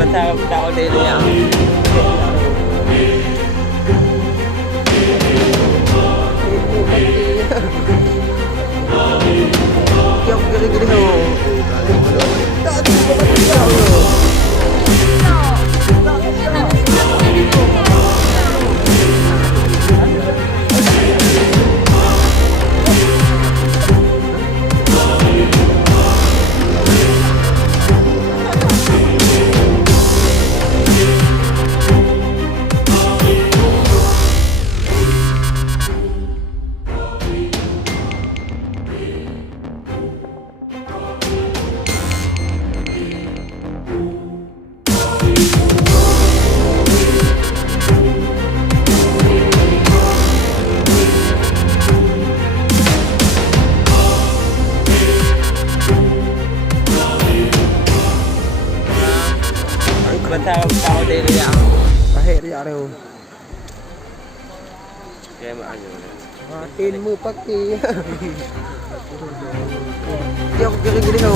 Basta ako din niya. Yung gili-gili ho. Dati ko ba siya ho? Basta ako din niya. Kahit niya rin. Kaya maano. Matin mo paki. Di ako gili-gili ho.